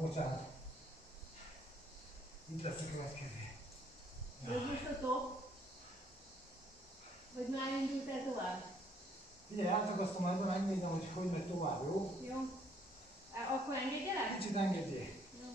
bocsánat. Itt lesz a következő. De ez most a top? Vagy már indultál tovább? Figyelj, átagasztom ebben, megnézem, hogy hogy megy tovább, jó? Jó. Akkor engedjelek? Kicsit engedjél. Jó.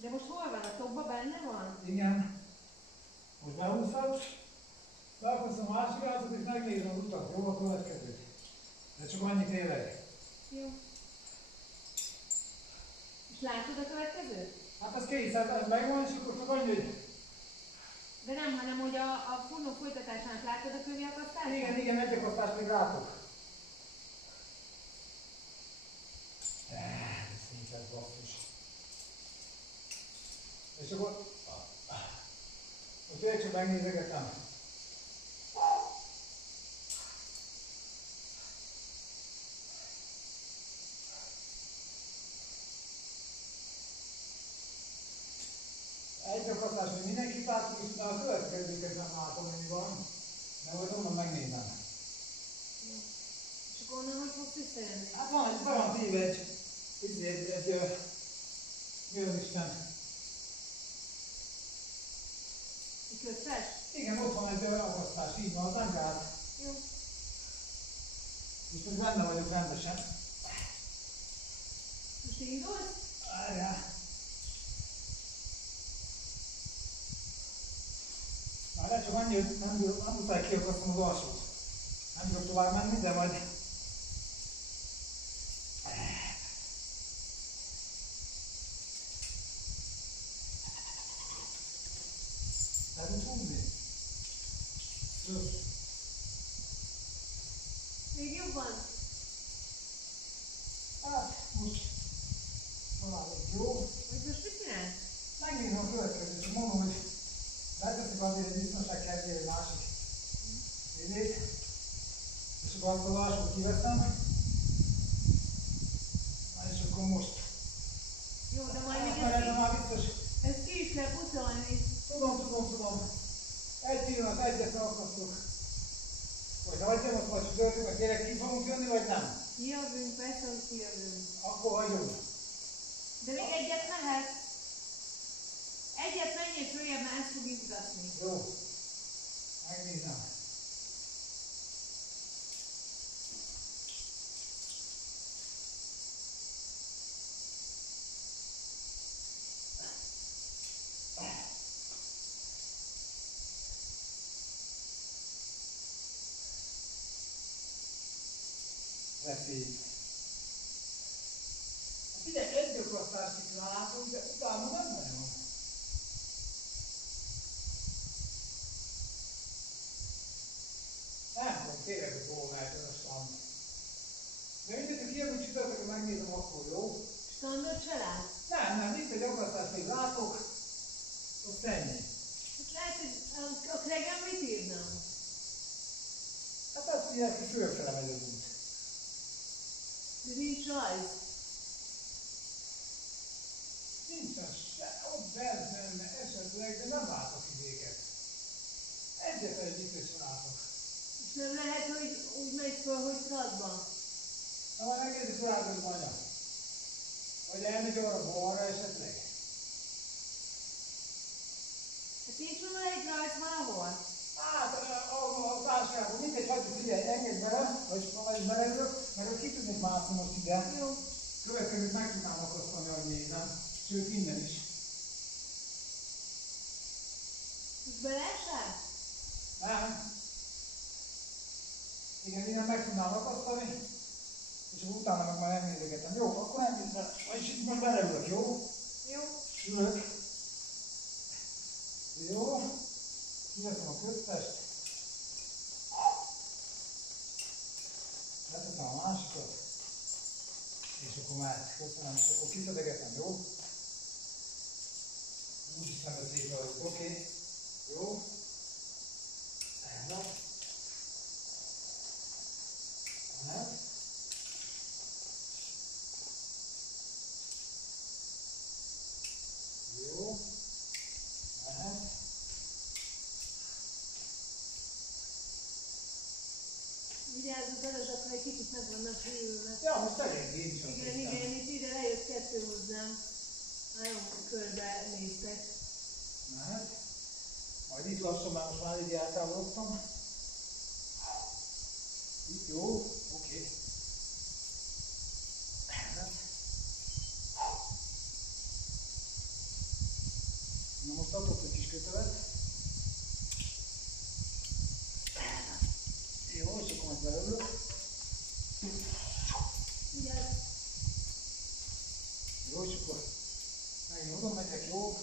De most hol van? A topba benne van? Igen. Most behúzhatsz, beakasztom a másik házat, és megnézem az utat, jó? A következőt. De csak annyi tényleg. Jó. És látod a következőt? Hát az kész, hát az megvan, és akkor csak annyi, hogy... De nem, hanem hogy a furnó folytatásán látod a köviakasztást? Igen, igen, egy akasztást még látok. Ez szinte ez basszus. És akkor... Most tényleg csak megnézegetem. Egy akasztás, hogy mindenkit látok, és utána a következőket nem látom, hogy mi van. De majd onnan megnézem. Jó. És akkor onnan hogy fogsz visszajönni? Hát van, be van téve egy mi az Isten? Egy köztes? Igen, ott van egy akasztás, így van, az nem gáz. Jó. És most benne vagyok rendesen. Most indulsz? Várjál. Már csak annyi, hogy nem muszáj kiakasztom az alsót. Nem tudok tovább menni, de majd... Le tudsz húzni? Jó. Még jobban? Hát, most találok, jó? Hogy most mit csinálsz? Megnézem a következőt, csak mondom, hogy leteszik azért egy biztonság kedvéért egy másik idét, és akkor azt az alsót kiveszem, és akkor most. Jó, de majd még Ez már biztos. ezt ki is kell pucolni. Tudom. Egy pillanat, egyet akasztok. Vagy hagyjam, azt majd csütörtök, hogy tényleg ki fogunk jönni, vagy nem? Kijövünk, persze, hogy kijövünk. Akkor hagyom. De még egyet mehet. Egyet menjél följebb, mert ezt fog izgatni. Jó. Megnézem. Veszély. Figyelj, egy akasztást itt látunk, de utána nem nagyon. Nem tudom, tényleg, hogy hol mehet ön a stand. De mindegy, hogy kijövünk csütörtökön, megnézem akkor, jó? Standot se látsz? Nem, itt egy akasztást még látok, azt ennyi. Hát lehet, hogy a Kregen mit írnám? Hát azt mondják, hogy fölfele megy az út. De nincs rajz. Nincsen se, ott benne esetleg, de nem látok idéket. Egyetlen egy biztos látok. És nem lehet, hogy úgy megy föl, hogy Tradba. Na majd megnézzük korábban az anya. Vagy elmegy arra balra esetleg. Hát nincs volna egy rajz valahol? Hát a táskában mindegy, hagyjuk, figyelj, engedj bele, vagy beleülök, mert ott ki tudnék mászni most ide. Jó. Következőt meg tudnám akasztani, ahogy nézem. Sőt, innen is. Most beleesel? Nem. Igen, innen meg tudnám akasztani, és akkor utána meg már megnézegetem. Jó, akkor nem minden. Vagyis itt most beleülök, jó? Jó. Ülök. Jó. Kiveszem a köztest. Leteszem a másikat. És akkor mehet. Köszönöm, és akkor kiszedegetem, jó? Úgy hiszem, hogy szép vagyok, oké? Jó? Mehet. Mehet. veled, akkor egy kicsit meg vannak hűlve. Ja, most elég én is azt Igen, hittem. igen, itt ide lejött kettő hozzám. Nagyon körbe néztek. Na hát, majd itt lassan már most már így eltávolodtam. Itt jó, oké. Na most adok egy kis kötelet. Jó, és akkor majd belőlök. Igen. Jó, és akkor megint oda megyek, jó.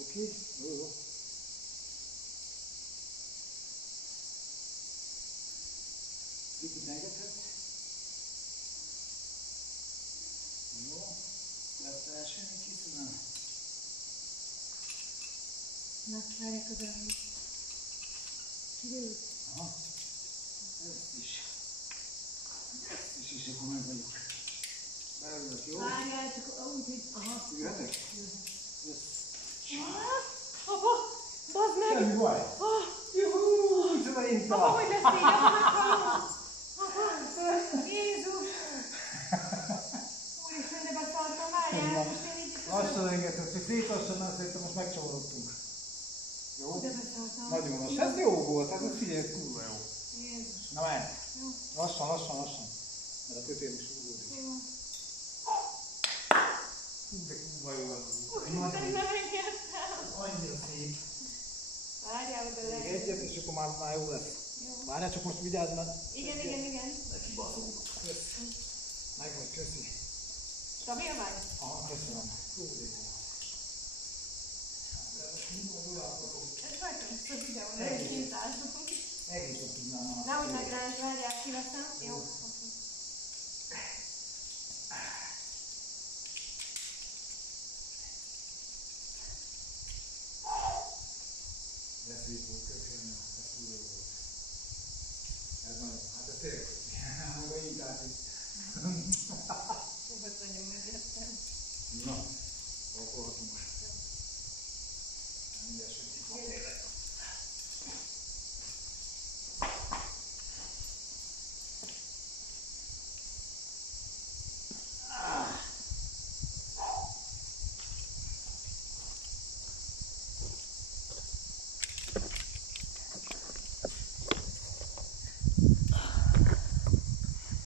Oké, jó, jó. Picit engedhet. Jó. Lesz első, még kiszúrnám. Na, várj közelni. Kiderült? Aha. Ezt is, és akkor meg vagyok. Beülök, jó? Várjál, csak úgy, hogy... Aha. Jöhetek? Jössz. Apa! Bazd meg! Semmi baj. Juhú, szóval én Apa, hogy lesz így? Apa, meghallom! Apa! Jézus! Úristen, de beszartam, várjál! Most én így... Lassan engedhetsz, hogy szép lassan, mert szerintem most megcsavarodtunk. Jó? De beszartam. Nagyon lassan. Ez jó volt, hát ez figyelj, ez kurva jó. Jézus. Na menj. Jó. Lassan, lassan, lassan. Mert a kötél is húzódik. Jó. Hú, de kurva jó ez. Úristen, nem engedtem. Annyira szép. Várjál, oda Még lehet. egyet, és akkor már jó lesz. Jó. Várjál, csak most vigyázz, mert... Igen, igen, igen. Kibaszunk. Kösz. Meg vagy, köszi. Stabil vagy? Aha, köszönöm. Hú, de jó. Ez rajtam is a videó, de egy kintás. Egész ott tudnám már. Nehogy megrázd, várjál, kiveszem. Jó. Oké. De szép volt, köszönöm. Ez túl jó volt. Ez nagyon, hát ez tényleg, hogy így át itt.